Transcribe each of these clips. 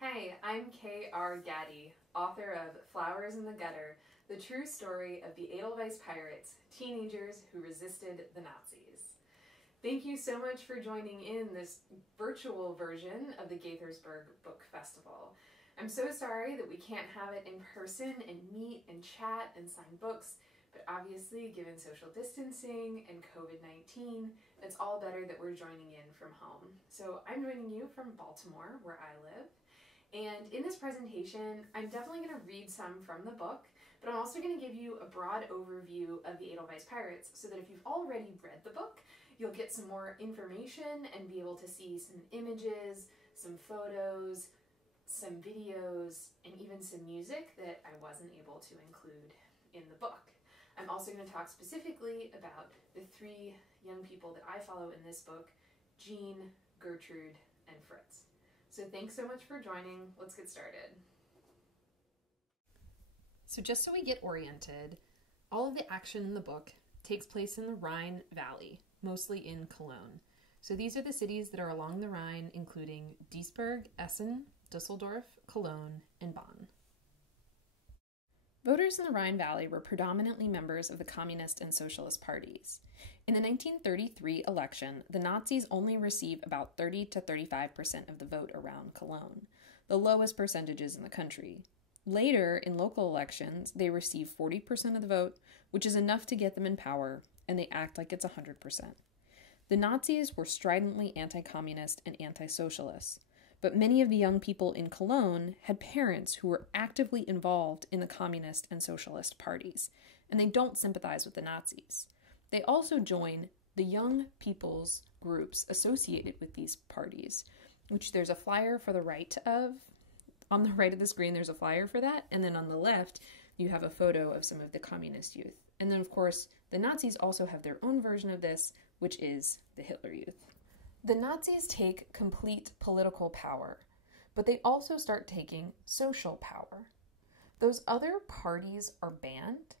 Hi, I'm K.R. Gaddy, author of Flowers in the Gutter, the true story of the Edelweiss Pirates, teenagers who resisted the Nazis. Thank you so much for joining in this virtual version of the Gaithersburg Book Festival. I'm so sorry that we can't have it in person and meet and chat and sign books, but obviously given social distancing and COVID-19, it's all better that we're joining in from home. So I'm joining you from Baltimore, where I live. And in this presentation, I'm definitely going to read some from the book, but I'm also going to give you a broad overview of the Edelweiss Pirates so that if you've already read the book, you'll get some more information and be able to see some images, some photos, some videos, and even some music that I wasn't able to include in the book. I'm also going to talk specifically about the three young people that I follow in this book, Jean, Gertrude, and Fritz. So thanks so much for joining. Let's get started. So just so we get oriented, all of the action in the book takes place in the Rhine Valley, mostly in Cologne. So these are the cities that are along the Rhine, including Duisburg, Essen, Düsseldorf, Cologne, and Bonn. Voters in the Rhine Valley were predominantly members of the Communist and Socialist parties. In the 1933 election, the Nazis only received about 30 to 35% of the vote around Cologne, the lowest percentages in the country. Later, in local elections, they receive 40% of the vote, which is enough to get them in power, and they act like it's 100%. The Nazis were stridently anti-communist and anti-socialist, but many of the young people in Cologne had parents who were actively involved in the communist and socialist parties, and they don't sympathize with the Nazis. They also join the young people's groups associated with these parties, which there's a flyer for the right of. On the right of the screen, there's a flyer for that, and then on the left, you have a photo of some of the communist youth. And then, of course, the Nazis also have their own version of this, which is the Hitler Youth. The Nazis take complete political power, but they also start taking social power. Those other parties are banned,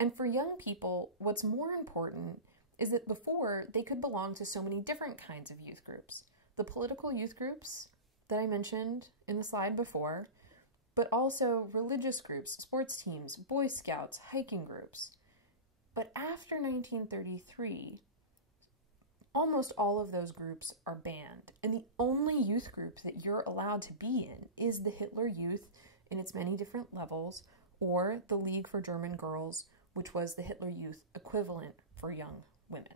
and for young people, what's more important is that before they could belong to so many different kinds of youth groups. The political youth groups that I mentioned in the slide before, but also religious groups, sports teams, Boy Scouts, hiking groups. But after 1933, almost all of those groups are banned, and the only youth group that you're allowed to be in is the Hitler Youth in its many different levels, or the League for German Girls, which was the Hitler Youth equivalent for young women.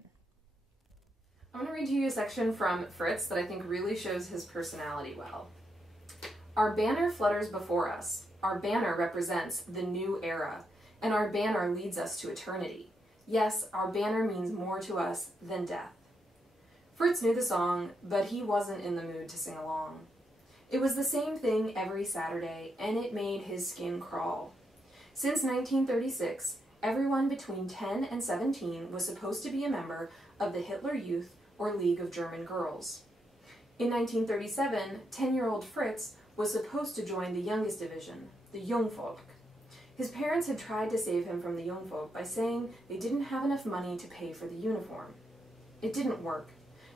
I'm going to read to you a section from Fritz that I think really shows his personality well. Our banner flutters before us. Our banner represents the new era, and our banner leads us to eternity. Yes, our banner means more to us than death. Fritz knew the song, but he wasn't in the mood to sing along. It was the same thing every Saturday, and it made his skin crawl. Since 1936, everyone between 10 and 17 was supposed to be a member of the Hitler Youth or League of German Girls. In 1937, 10-year-old Fritz was supposed to join the youngest division, the Jungvolk. His parents had tried to save him from the Jungvolk by saying they didn't have enough money to pay for the uniform. It didn't work,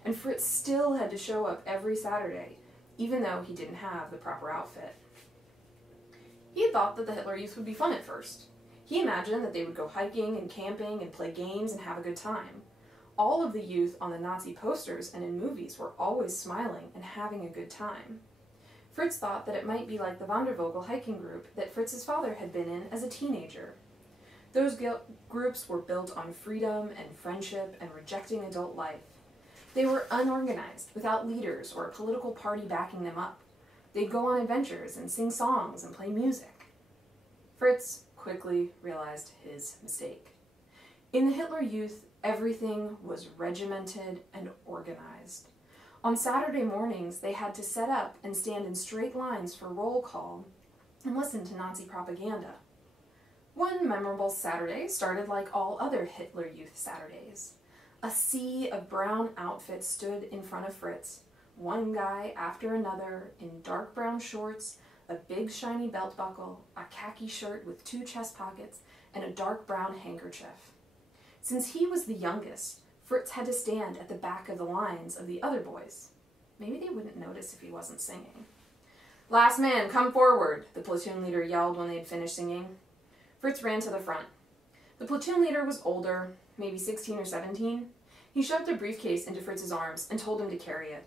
and Fritz still had to show up every Saturday, even though he didn't have the proper outfit. He had thought that the Hitler Youth would be fun at first. He imagined that they would go hiking and camping and play games and have a good time. All of the youth on the Nazi posters and in movies were always smiling and having a good time. Fritz thought that it might be like the Wandervogel hiking group that Fritz's father had been in as a teenager. Those groups were built on freedom and friendship and rejecting adult life. They were unorganized, without leaders or a political party backing them up. They'd go on adventures and sing songs and play music. Fritz quickly realized his mistake. In the Hitler Youth, everything was regimented and organized. On Saturday mornings, they had to set up and stand in straight lines for roll call and listen to Nazi propaganda. One memorable Saturday started like all other Hitler Youth Saturdays. A sea of brown outfits stood in front of Fritz, one guy after another in dark brown shorts, a big shiny belt buckle, a khaki shirt with 2 chest pockets, and a dark brown handkerchief. Since he was the youngest, Fritz had to stand at the back of the lines of the other boys. Maybe they wouldn't notice if he wasn't singing. "Last man, come forward," the platoon leader yelled when they had finished singing. Fritz ran to the front. The platoon leader was older, maybe 16 or 17. He shoved a briefcase into Fritz's arms and told him to carry it.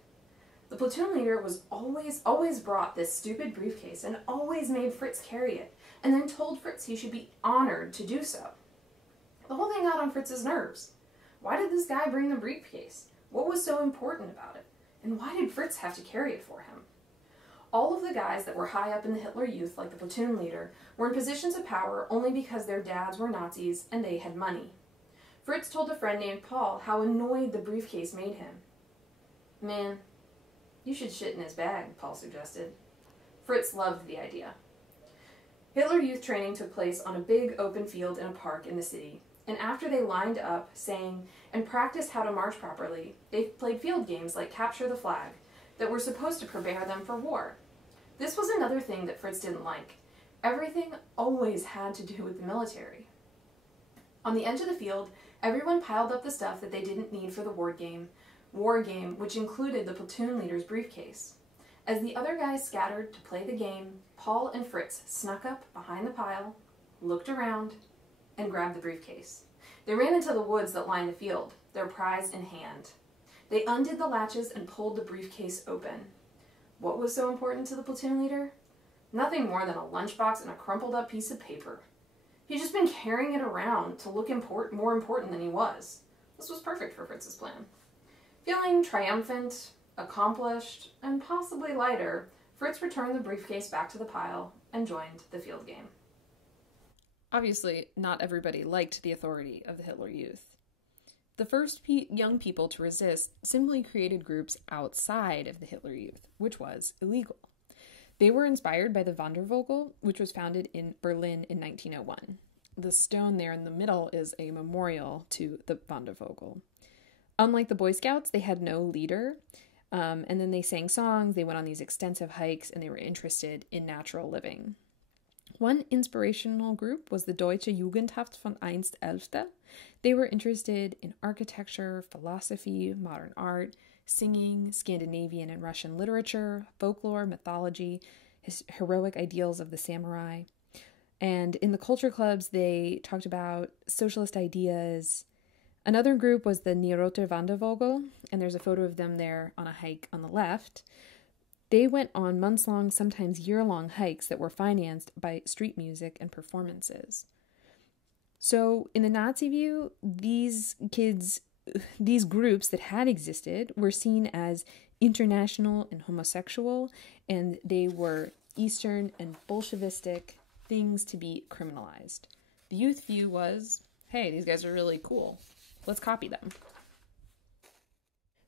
The platoon leader was always brought this stupid briefcase and always made Fritz carry it, and then told Fritz he should be honored to do so. The whole thing got on Fritz's nerves. Why did this guy bring the briefcase? What was so important about it? And why did Fritz have to carry it for him? All of the guys that were high up in the Hitler Youth, like the platoon leader, were in positions of power only because their dads were Nazis and they had money. Fritz told a friend named Paul how annoyed the briefcase made him. "Man, you should shit in his bag," Paul suggested. Fritz loved the idea. Hitler Youth training took place on a big open field in a park in the city, and after they lined up, sang, and practiced how to march properly, they played field games like Capture the Flag that were supposed to prepare them for war. This was another thing that Fritz didn't like. Everything always had to do with the military. On the edge of the field, everyone piled up the stuff that they didn't need for the war game, which included the platoon leader's briefcase. As the other guys scattered to play the game, Paul and Fritz snuck up behind the pile, looked around, and grabbed the briefcase. They ran into the woods that lined the field, their prize in hand. They undid the latches and pulled the briefcase open. What was so important to the platoon leader? Nothing more than a lunchbox and a crumpled up piece of paper. He'd just been carrying it around to look more important than he was. This was perfect for Fritz's plan. Feeling triumphant, accomplished, and possibly lighter, Fritz returned the briefcase back to the pile and joined the field game. Obviously, not everybody liked the authority of the Hitler Youth. The first young people to resist simply created groups outside of the Hitler Youth, which was illegal. They were inspired by the Wandervogel, which was founded in Berlin in 1901. The stone there in the middle is a memorial to the Wandervogel. Unlike the Boy Scouts, they had no leader, and then they sang songs, they went on these extensive hikes, and they were interested in natural living. One inspirational group was the Deutsche Jugendhaft von einst Elfte. They were interested in architecture, philosophy, modern art, singing, Scandinavian and Russian literature, folklore, mythology, heroic ideals of the samurai. And in the culture clubs, they talked about socialist ideas. Another group was the Neuroter Wandervogel, and there's a photo of them there on a hike on the left. They went on months-long, sometimes year-long hikes that were financed by street music and performances. So in the Nazi view, these groups that had existed were seen as international and homosexual, and they were Eastern and Bolshevistic things to be criminalized. The youth view was, hey, these guys are really cool. Let's copy them.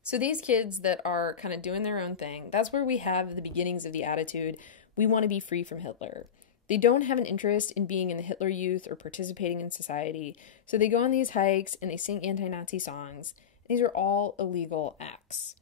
So these kids that are kind of doing their own thing, that's where we have the beginnings of the attitude, we want to be free from Hitler. They don't have an interest in being in the Hitler Youth or participating in society, so they go on these hikes and they sing anti-Nazi songs. These are all illegal acts.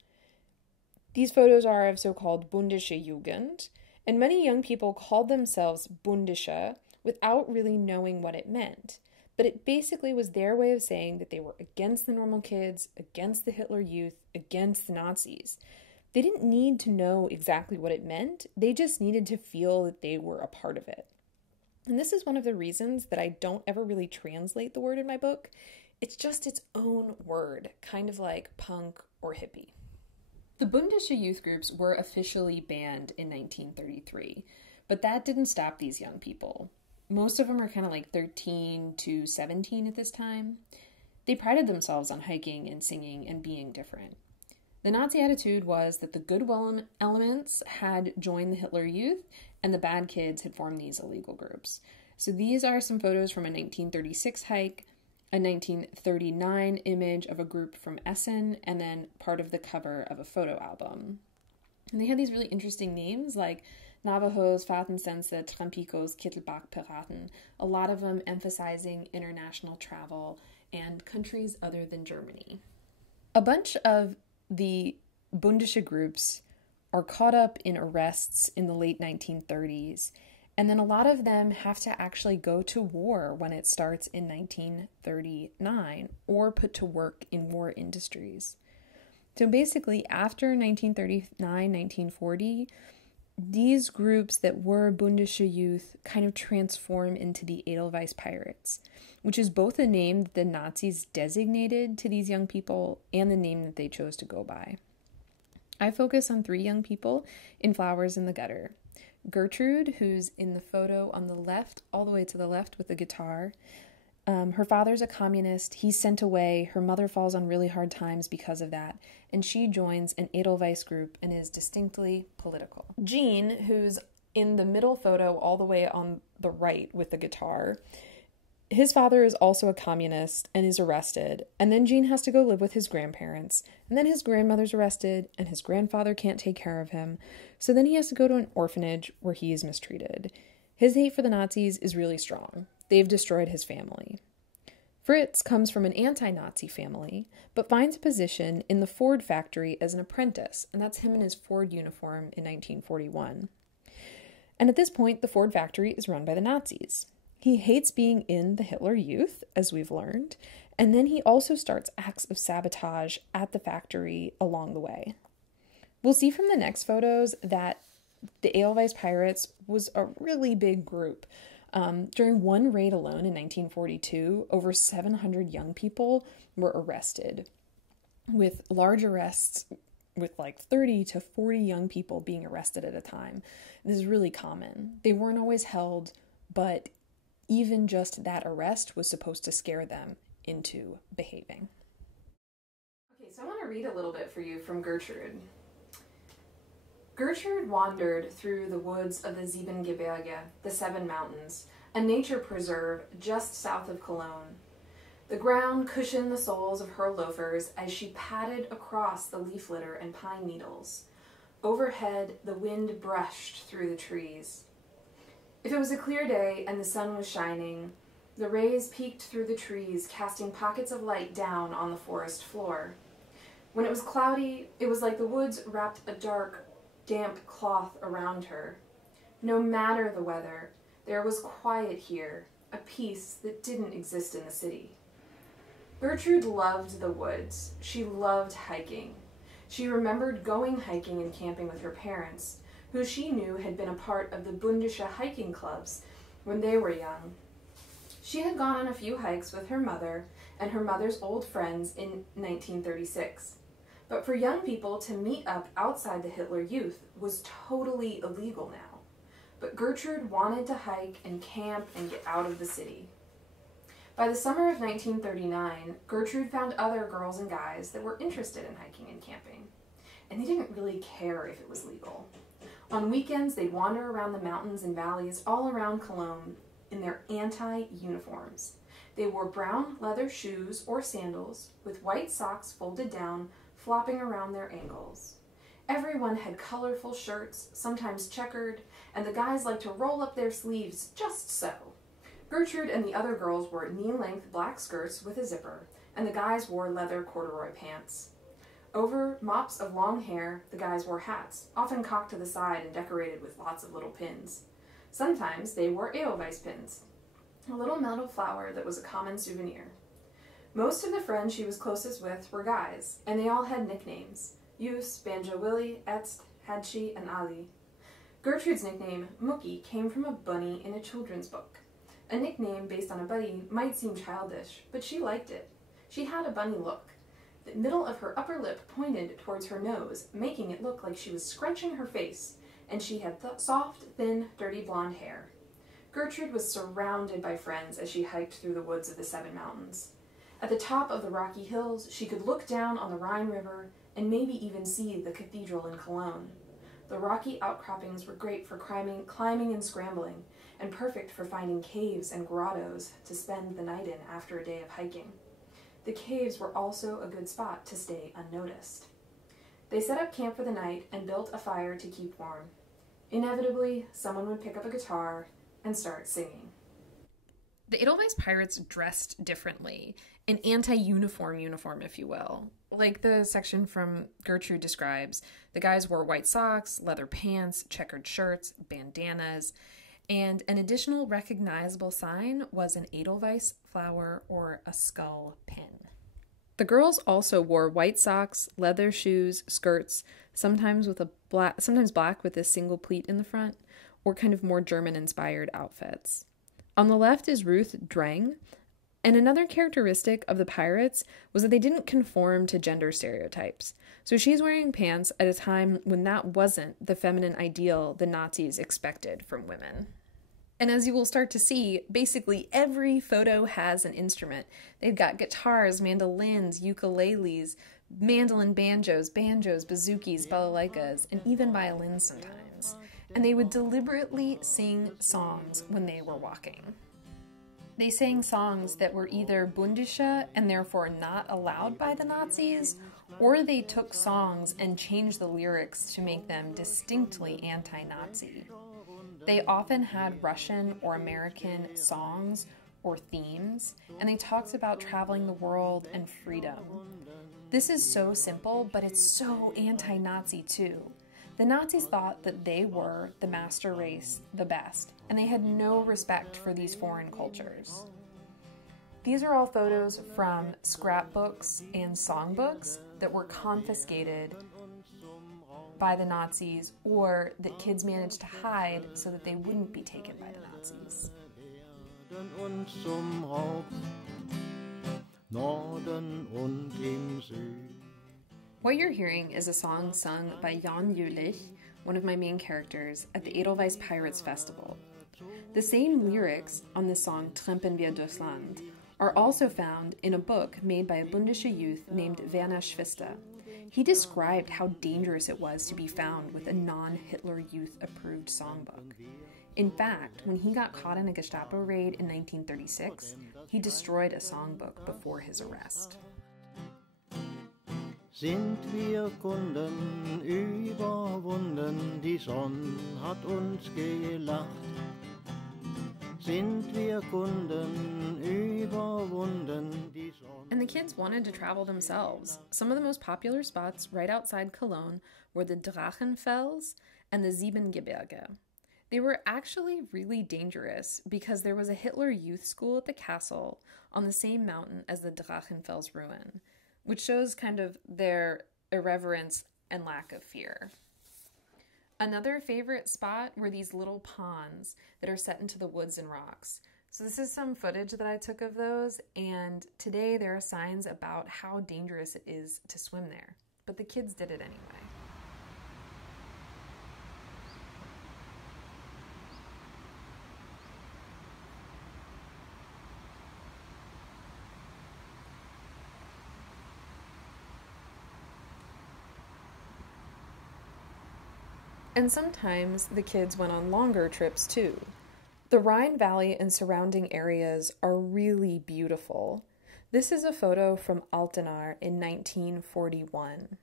These photos are of so-called Bündische Jugend, and many young people called themselves Bündische without really knowing what it meant. But it basically was their way of saying that they were against the normal kids, against the Hitler Youth, against the Nazis. They didn't need to know exactly what it meant. They just needed to feel that they were a part of it. And this is one of the reasons that I don't ever really translate the word in my book. It's just its own word, kind of like punk or hippie. The Bündische youth groups were officially banned in 1933, but that didn't stop these young people. Most of them are kind of like 13 to 17 at this time. They prided themselves on hiking and singing and being different. The Nazi attitude was that the good elements had joined the Hitler Youth and the bad kids had formed these illegal groups. So these are some photos from a 1936 hike, a 1939 image of a group from Essen, and then part of the cover of a photo album. And they had these really interesting names like Navajos, Fahrtensense, Trampicos, Kittelbach Piraten, a lot of them emphasizing international travel and countries other than Germany. A bunch of the Bündische groups are caught up in arrests in the late 1930s, and then a lot of them have to actually go to war when it starts in 1939 or put to work in war industries. So basically, after 1939, 1940, these groups that were Bündische youth kind of transform into the Edelweiss Pirates, which is both a name that the Nazis designated to these young people and the name that they chose to go by. I focus on 3 young people in Flowers in the Gutter. Gertrude, who's in the photo on the left, all the way to the left with the guitar. Her father's a communist. He's sent away. Her mother falls on really hard times because of that, and she joins an Edelweiss group and is distinctly political. Jean, who's in the middle photo all the way on the right with the guitar, his father is also a communist and is arrested, and then Jean has to go live with his grandparents, and then his grandmother's arrested, and his grandfather can't take care of him, so then he has to go to an orphanage where he is mistreated. His hate for the Nazis is really strong. They've destroyed his family. Fritz comes from an anti-Nazi family, but finds a position in the Ford factory as an apprentice, and that's him in his Ford uniform in 1941. And at this point, the Ford factory is run by the Nazis. He hates being in the Hitler Youth, as we've learned, and then he also starts acts of sabotage at the factory along the way. We'll see from the next photos that the Edelweiss Pirates was a really big group. During one raid alone in 1942, over 700 young people were arrested, with large arrests with like 30 to 40 young people being arrested at a time. This is really common. They weren't always held, but even just that arrest was supposed to scare them into behaving. Okay, so I want to read a little bit for you from Gertrude. Gertrude wandered through the woods of the Siebengebirge, the Seven Mountains, a nature preserve just south of Cologne. The ground cushioned the soles of her loafers as she padded across the leaf litter and pine needles. Overhead, the wind brushed through the trees. If it was a clear day and the sun was shining, the rays peeked through the trees, casting pockets of light down on the forest floor. When it was cloudy, it was like the woods wrapped a dark, damp cloth around her. No matter the weather, there was quiet here, a peace that didn't exist in the city. Gertrude loved the woods. She loved hiking. She remembered going hiking and camping with her parents, who she knew had been a part of the Bündische hiking clubs when they were young. She had gone on a few hikes with her mother and her mother's old friends in 1936. But for young people to meet up outside the Hitler Youth was totally illegal now. But Gertrude wanted to hike and camp and get out of the city. By the summer of 1939, Gertrude found other girls and guys that were interested in hiking and camping, and they didn't really care if it was legal. On weekends, they'd wander around the mountains and valleys all around Cologne in their anti-uniforms. They wore brown leather shoes or sandals with white socks folded down, flopping around their ankles. Everyone had colorful shirts, sometimes checkered, and the guys liked to roll up their sleeves just so. Gertrude and the other girls wore knee-length black skirts with a zipper, and the guys wore leather corduroy pants. Over mops of long hair, the guys wore hats, often cocked to the side and decorated with lots of little pins. Sometimes they wore Edelweiss pins, a little metal flower that was a common souvenir. Most of the friends she was closest with were guys, and they all had nicknames: Jus, Banjo Willie, Etzt, Hadshi, and Ali. Gertrude's nickname, Mookie, came from a bunny in a children's book. A nickname based on a bunny might seem childish, but she liked it. She had a bunny look. The middle of her upper lip pointed towards her nose, making it look like she was scrunching her face, and she had soft, thin, dirty blonde hair. Gertrude was surrounded by friends as she hiked through the woods of the Seven Mountains. At the top of the rocky hills, she could look down on the Rhine River and maybe even see the cathedral in Cologne. The rocky outcroppings were great for climbing and scrambling, and perfect for finding caves and grottos to spend the night in after a day of hiking. The caves were also a good spot to stay unnoticed. They set up camp for the night and built a fire to keep warm. Inevitably, someone would pick up a guitar and start singing. The Edelweiss Pirates dressed differently, an anti-uniform uniform, if you will. Like the section from Gertrude describes, the guys wore white socks, leather pants, checkered shirts, bandanas, and an additional recognizable sign was an Edelweiss flower or a skull pin. The girls also wore white socks, leather shoes, skirts, sometimes black with a single pleat in the front, or kind of more German-inspired outfits. On the left is Ruth Drang, and another characteristic of the Pirates was that they didn't conform to gender stereotypes. So she's wearing pants at a time when that wasn't the feminine ideal the Nazis expected from women. And as you will start to see, basically every photo has an instrument. They've got guitars, mandolins, ukuleles, mandolin banjos, bouzouki, balalaikas, and even violins sometimes. And they would deliberately sing songs when they were walking. They sang songs that were either Bündische and therefore not allowed by the Nazis, or they took songs and changed the lyrics to make them distinctly anti-Nazi. They often had Russian or American songs or themes, and they talked about traveling the world and freedom. This is so simple, but it's so anti-Nazi too. The Nazis thought that they were the master race, the best, and they had no respect for these foreign cultures. These are all photos from scrapbooks and songbooks that were confiscated by the Nazis or that kids managed to hide so that they wouldn't be taken by the Nazis. What you're hearing is a song sung by Jan Jülich, one of my main characters, at the Edelweiss Pirates Festival. The same lyrics on the song Trampen wir durchs Land are also found in a book made by a Bündische youth named Werner Schwister. He described how dangerous it was to be found with a non-Hitler Youth-approved songbook. In fact, when he got caught in a Gestapo raid in 1936, he destroyed a songbook before his arrest. Sind wir Kunden überwunden, die Sonne hat uns gelacht. Sind wir Kunden überwunden, die Sonne. And the kids wanted to travel themselves. Some of the most popular spots right outside Cologne were the Drachenfels and the Siebengebirge. They were actually really dangerous because there was a Hitler youth school at the castle on the same mountain as the Drachenfels ruin, which shows kind of their irreverence and lack of fear. Another favorite spot were these little ponds that are set into the woods and rocks. So this is some footage that I took of those, and today there are signs about how dangerous it is to swim there. But the kids did it anyway. And sometimes the kids went on longer trips too. The Rhine Valley and surrounding areas are really beautiful. This is a photo from Altenaar in 1941.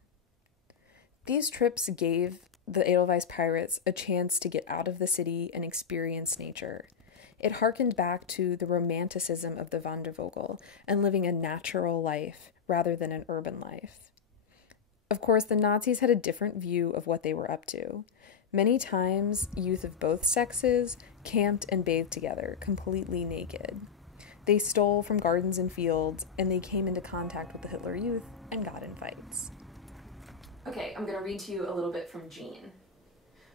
These trips gave the Edelweiss Pirates a chance to get out of the city and experience nature. It harkened back to the romanticism of the Wandervogel and living a natural life rather than an urban life. Of course, the Nazis had a different view of what they were up to. Many times, youth of both sexes camped and bathed together, completely naked. They stole from gardens and fields, and they came into contact with the Hitler Youth and got in fights. Okay, I'm going to read to you a little bit from Gene.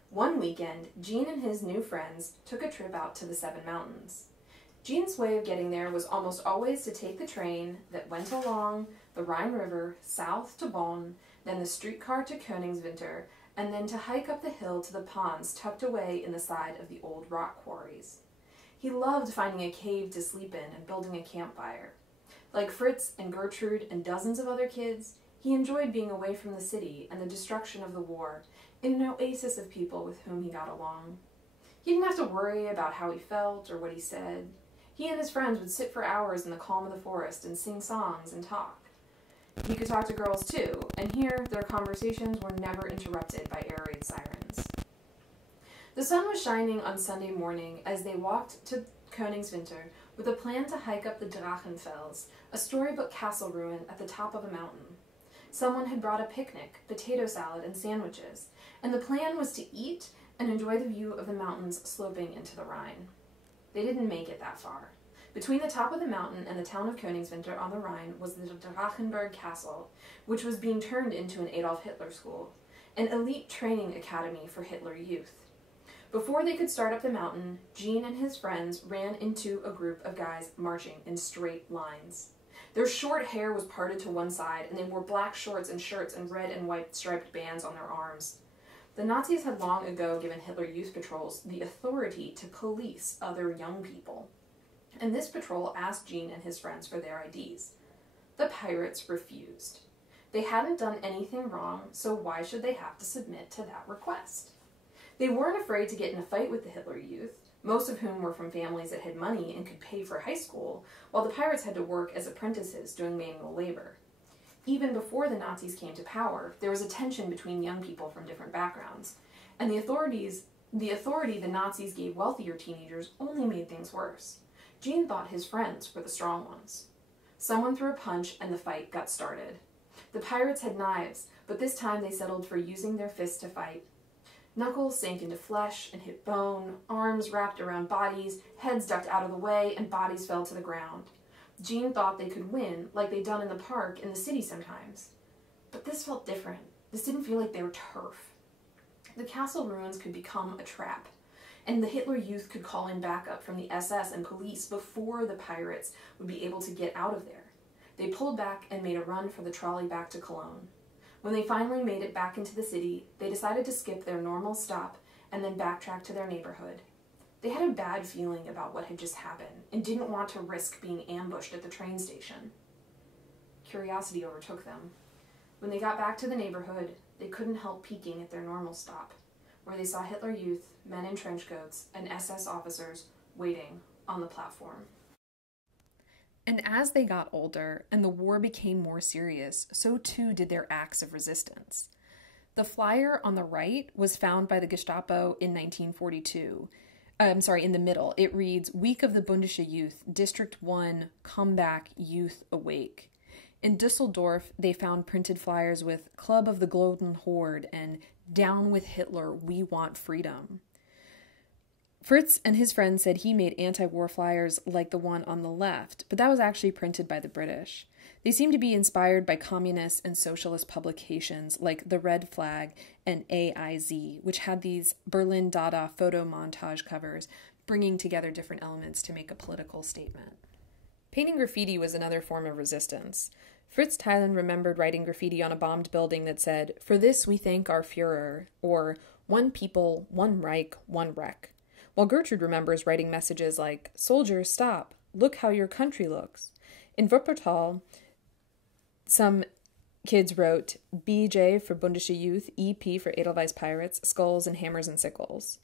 One weekend, Gene and his new friends took a trip out to the Seven Mountains. Gene's way of getting there was almost always to take the train that went along the Rhine River south to Bonn, then the streetcar to Königswinter, and then to hike up the hill to the ponds tucked away in the side of the old rock quarries. He loved finding a cave to sleep in and building a campfire. Like Fritz and Gertrude and dozens of other kids, he enjoyed being away from the city and the destruction of the war, in an oasis of people with whom he got along. He didn't have to worry about how he felt or what he said. He and his friends would sit for hours in the calm of the forest and sing songs and talk. He could talk to girls too, and here their conversations were never interrupted by air raid sirens. The sun was shining on Sunday morning as they walked to Königswinter with a plan to hike up the Drachenfels, a storybook castle ruin at the top of a mountain. Someone had brought a picnic, potato salad, and sandwiches, and the plan was to eat and enjoy the view of the mountains sloping into the Rhine. They didn't make it that far. Between the top of the mountain and the town of Königswinter on the Rhine was the Drachenberg Castle, which was being turned into an Adolf Hitler school, an elite training academy for Hitler Youth. Before they could start up the mountain, Gene and his friends ran into a group of guys marching in straight lines. Their short hair was parted to one side, and they wore black shorts and shirts and red and white striped bands on their arms. The Nazis had long ago given Hitler Youth patrols the authority to police other young people, and this patrol asked Gene and his friends for their IDs. The pirates refused. They hadn't done anything wrong, so why should they have to submit to that request? They weren't afraid to get in a fight with the Hitler Youth, most of whom were from families that had money and could pay for high school, while the pirates had to work as apprentices doing manual labor. Even before the Nazis came to power, there was a tension between young people from different backgrounds, and the authority the Nazis gave wealthier teenagers only made things worse. Gene thought his friends were the strong ones. Someone threw a punch and the fight got started. The pirates had knives, but this time they settled for using their fists to fight. Knuckles sank into flesh and hit bone, arms wrapped around bodies, heads ducked out of the way, and bodies fell to the ground. Gene thought they could win, like they'd done in the park in the city sometimes. But this felt different. This didn't feel like they were turf. The castle ruins could become a trap, and the Hitler Youth could call in backup from the SS and police before the pirates would be able to get out of there. They pulled back and made a run for the trolley back to Cologne. When they finally made it back into the city, they decided to skip their normal stop and then backtrack to their neighborhood. They had a bad feeling about what had just happened and didn't want to risk being ambushed at the train station. Curiosity overtook them. When they got back to the neighborhood, they couldn't help peeking at their normal stop, where they saw Hitler Youth, men in trench coats, and SS officers waiting on the platform. And as they got older and the war became more serious, so too did their acts of resistance. The flyer on the right was found by the Gestapo in 1942. In the middle. It reads, Week of the Bündische Youth, District 1, Come Back, Youth Awake. In Dusseldorf, they found printed flyers with Club of the Golden Horde and Down with Hitler, We Want Freedom. Fritz and his friends said he made anti-war flyers like the one on the left, but that was actually printed by the British. They seemed to be inspired by communist and socialist publications like The Red Flag and AIZ, which had these Berlin Dada photo montage covers bringing together different elements to make a political statement. Painting graffiti was another form of resistance. Fritz Theilen remembered writing graffiti on a bombed building that said, For this we thank our Führer, or One people, one Reich, one wreck. While Gertrude remembers writing messages like, Soldiers, stop, look how your country looks. In Wuppertal, some kids wrote BJ for Bündische Youth, EP for Edelweiss Pirates, Skulls and Hammers and Sickles.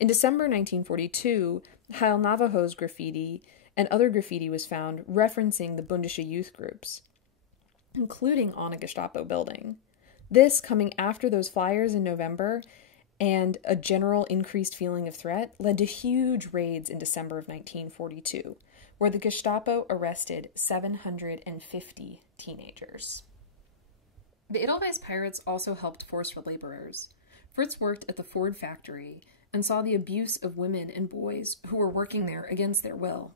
In December 1942, Heil Navajo's graffiti and other graffiti was found referencing the Bündische Youth groups, including on a Gestapo building. This coming after those flyers in November and a general increased feeling of threat led to huge raids in December of 1942, where the Gestapo arrested 750 teenagers. The Edelweiss Pirates also helped forced laborers. Fritz worked at the Ford factory and saw the abuse of women and boys who were working there against their will.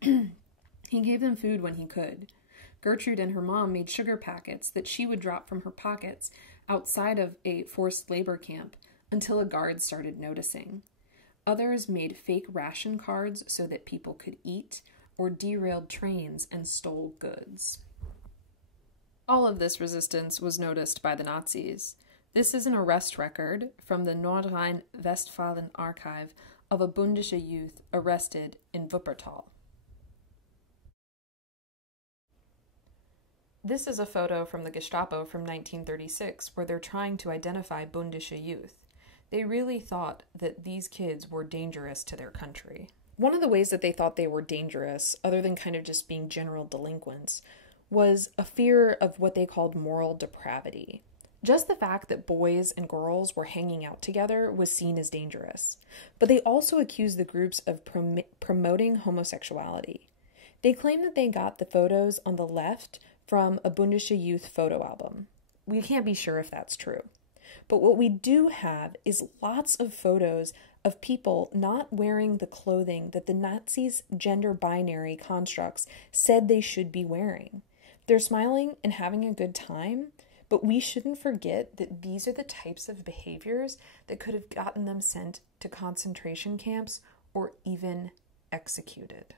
He gave them food when he could. Gertrude and her mom made sugar packets that she would drop from her pockets outside of a forced labor camp until a guard started noticing. Others made fake ration cards so that people could eat, or derailed trains and stole goods. All of this resistance was noticed by the Nazis. This is an arrest record from the Nordrhein-Westfalen archive of a Bündische youth arrested in Wuppertal. This is a photo from the Gestapo from 1936 where they're trying to identify Bündische youth. They really thought that these kids were dangerous to their country. One of the ways that they thought they were dangerous, other than kind of just being general delinquents, was a fear of what they called moral depravity. Just the fact that boys and girls were hanging out together was seen as dangerous. But they also accused the groups of promoting homosexuality. They claimed that they got the photos on the left from a Bündische youth photo album. We can't be sure if that's true. But what we do have is lots of photos of people not wearing the clothing that the Nazis' gender binary constructs said they should be wearing. They're smiling and having a good time, but we shouldn't forget that these are the types of behaviors that could have gotten them sent to concentration camps or even executed.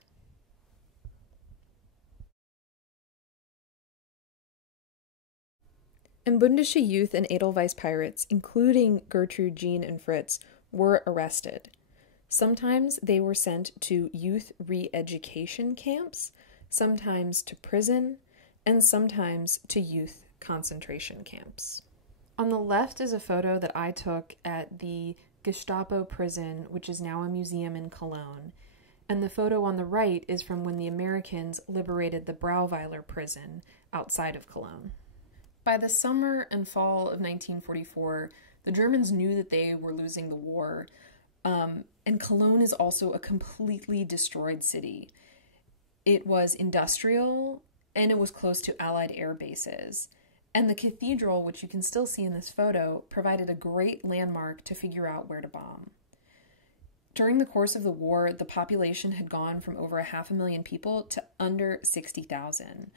And Bündische youth and Edelweiss Pirates, including Gertrude, Jean, and Fritz, were arrested. Sometimes they were sent to youth re-education camps, sometimes to prison, and sometimes to youth concentration camps. On the left is a photo that I took at the Gestapo prison, which is now a museum in Cologne. And the photo on the right is from when the Americans liberated the Brauweiler prison outside of Cologne. By the summer and fall of 1944, the Germans knew that they were losing the war, and Cologne is also a completely destroyed city. It was industrial, and it was close to Allied air bases. And the cathedral, which you can still see in this photo, provided a great landmark to figure out where to bomb. During the course of the war, the population had gone from over 500,000 people to under 60,000.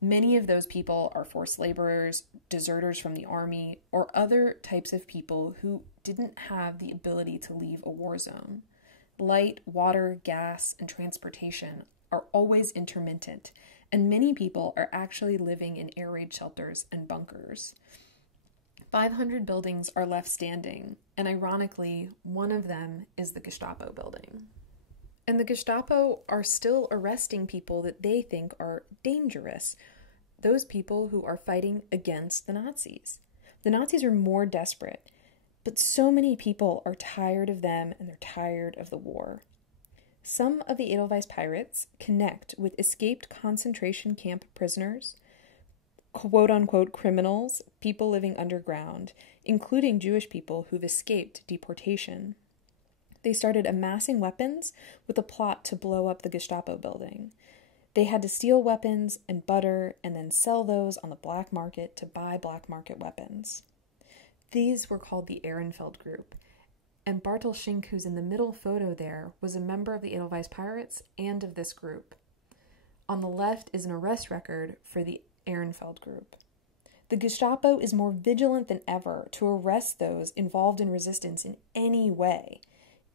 Many of those people are forced laborers, deserters from the army, or other types of people who didn't have the ability to leave a war zone. Light, water, gas, and transportation are always intermittent, and many people are actually living in air raid shelters and bunkers. 500 buildings are left standing, and ironically, one of them is the Gestapo building. And the Gestapo are still arresting people that they think are dangerous, those people who are fighting against the Nazis. The Nazis are more desperate, but so many people are tired of them and they're tired of the war. Some of the Edelweiss Pirates connect with escaped concentration camp prisoners, quote-unquote criminals, people living underground, including Jewish people who've escaped deportation. They started amassing weapons with a plot to blow up the Gestapo building. They had to steal weapons and butter and then sell those on the black market to buy black market weapons. These were called the Ehrenfeld Group, and Bartel Schenk, who's in the middle photo there, was a member of the Edelweiss Pirates and of this group. On the left is an arrest record for the Ehrenfeld Group. The Gestapo is more vigilant than ever to arrest those involved in resistance in any way,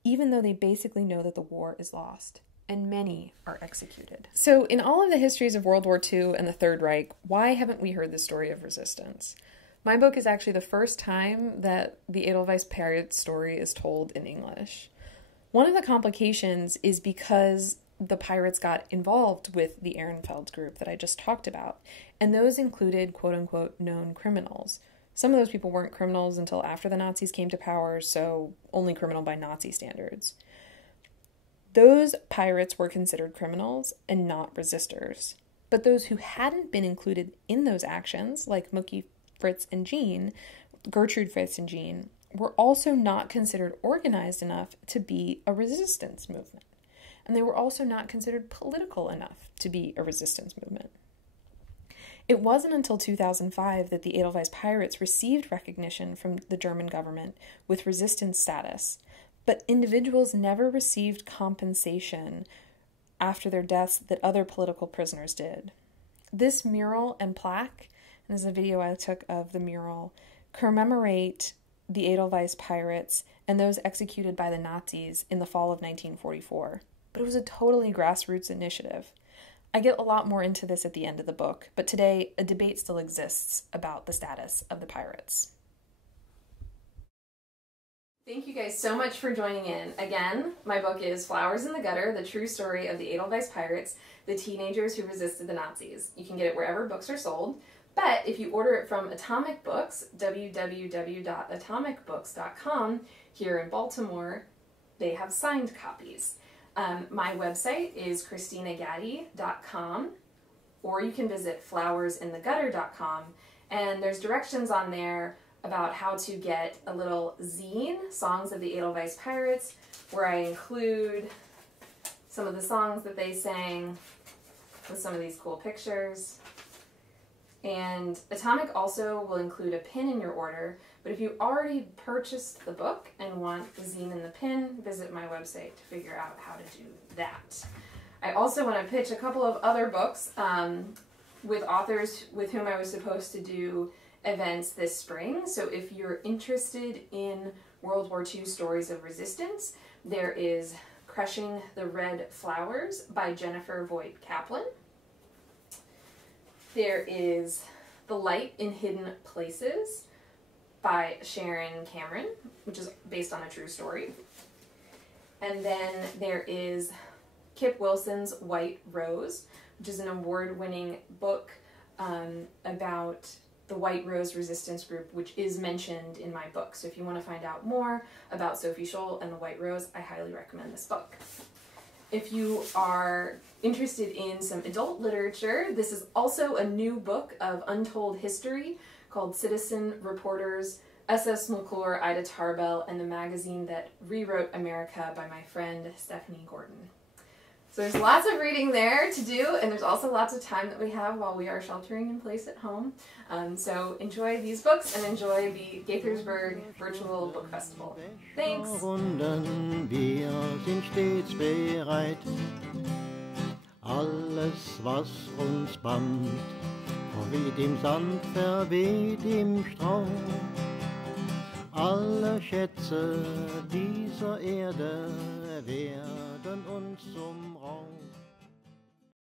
even though they basically know that the war is lost, and many are executed. So in all of the histories of World War II and the Third Reich, why haven't we heard the story of resistance? My book is actually the first time that the Edelweiss Pirates story is told in English. One of the complications is because the pirates got involved with the Ehrenfeld Group that I just talked about, and those included quote-unquote known criminals. Some of those people weren't criminals until after the Nazis came to power, so only criminal by Nazi standards. Those pirates were considered criminals and not resistors. But those who hadn't been included in those actions, like Mucki, Fritz, and Jean, Gertrude, Fritz, and Jean, were also not considered organized enough to be a resistance movement. And they were also not considered political enough to be a resistance movement. It wasn't until 2005 that the Edelweiss Pirates received recognition from the German government with resistance status, but individuals never received compensation after their deaths that other political prisoners did. This mural and plaque, and this is a video I took of the mural, commemorate the Edelweiss Pirates and those executed by the Nazis in the fall of 1944. But it was a totally grassroots initiative. I get a lot more into this at the end of the book, but today a debate still exists about the status of the pirates. Thank you guys so much for joining in. Again, my book is Flowers in the Gutter, the true story of the Edelweiss Pirates, the teenagers who resisted the Nazis. You can get it wherever books are sold, but if you order it from Atomic Books, www.atomicbooks.com, here in Baltimore, they have signed copies. My website is christinagaddy.com, or you can visit flowersinthegutter.com, and there's directions on there about how to get a little zine, Songs of the Edelweiss Pirates, where I include some of the songs that they sang with some of these cool pictures. And Atomic also will include a pin in your order But if you already purchased the book and want the zine and the pin, visit my website to figure out how to do that. I also want to pitch a couple of other books with authors with whom I was supposed to do events this spring. So if you're interested in World War II stories of resistance, there is Crushing the Red Flowers by Jennifer Voigt Kaplan. There is The Light in Hidden Places by Sharon Cameron, which is based on a true story. And then there is Kip Wilson's White Rose, which is an award-winning book about the White Rose Resistance Group, which is mentioned in my book. So if you want to find out more about Sophie Scholl and the White Rose, I highly recommend this book. If you are interested in some adult literature, this is also a new book of untold history called Citizen Reporters, SS McClure, Ida Tarbell, and the Magazine That Rewrote America by my friend Stephanie Gordon. So there's lots of reading there to do, and there's also lots of time that we have while we are sheltering in place at home. So enjoy these books and enjoy the Gaithersburg Virtual Book Festival. Thanks! Wir sind stets bereit, alles was uns bannt, verweht im Sand, verweht im Strauch. Alle Schätze dieser Erde werden uns zum